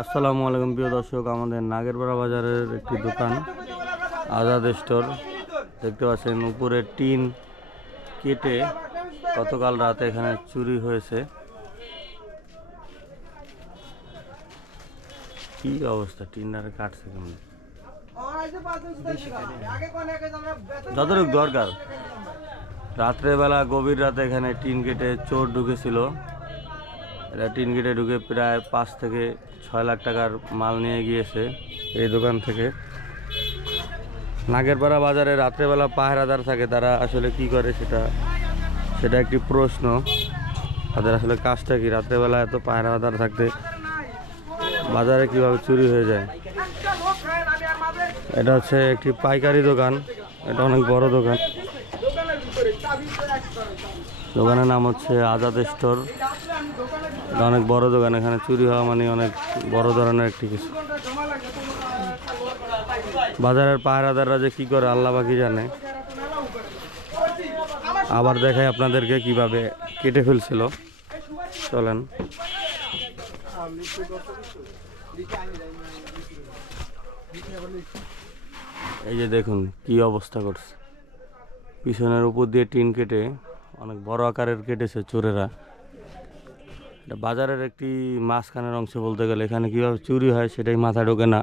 আসসালামু আলাইকুম প্রিয় দর্শক, আমাদের নাগেরপাড়া বাজারের একটি দোকান আজাদ স্টোর দেখতে পাচ্ছেন। উপরে টিন কেটে গতকাল রাতে এখানে চুরি হয়েছে। কি অবস্থা, টিনটারে কাটছে কেমন, যতটুকু দরকার। রাত্রেবেলা গভীর রাতে এখানে টিন কেটে চোর ঢুকেছিল। এরা টিন কেটে ঢুকে প্রায় 5 থেকে 6 লাখ টাকার মাল নিয়ে গিয়েছে এই দোকান থেকে। নাগেরপাড়া বাজারে রাত্রেবেলা পাহারাদার থাকে, তারা আসলে কি করে সেটা একটি প্রশ্ন। তাদের আসলে কাজটা কি? রাত্রেবেলা এত পাহারাদার থাকতে বাজারে কিভাবে চুরি হয়ে যায়? এটা হচ্ছে একটি পাইকারি দোকান, এটা অনেক বড় দোকান। দোকানের নাম হচ্ছে আজাদ স্টোর। এটা অনেক বড় দোকান, এখানে চুরি হওয়া মানে অনেক বড় ধরনের একটি কিছু। বাজারের পাহারাদাররা যে কি করে আল্লাহ পাকি জানে। আবার দেখাই আপনাদেরকে কিভাবে কেটে ফেলছিল, চলেন। এই যে দেখুন কি অবস্থা করছে, পিছনের উপর দিয়ে টিন কেটে অনেক বড় আকারের কেটেছে চোরেরা। এটা বাজারের একটি মাঝখানের অংশ বলতে গেলে, এখানে কিভাবে চুরি হয় সেটাই মাথায় ঢোকে না।